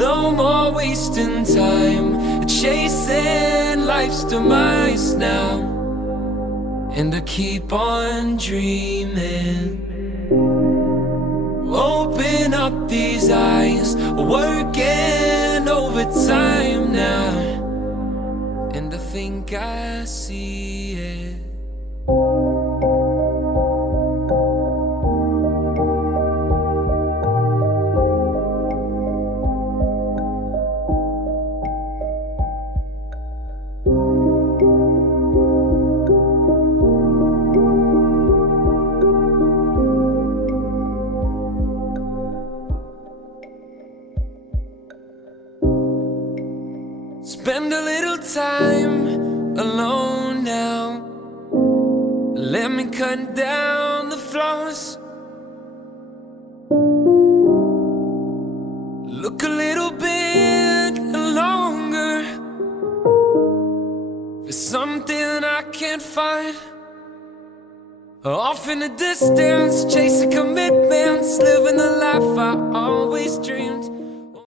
No more wasting time chasing life's demise now. And I keep on dreaming. Open up these eyes, working overtime now. And I think I see it. Spend a little time alone now. Let me cut down the flaws. Look a little bit longer for something I can't find. Off in the distance, chasing commitments, living the life I always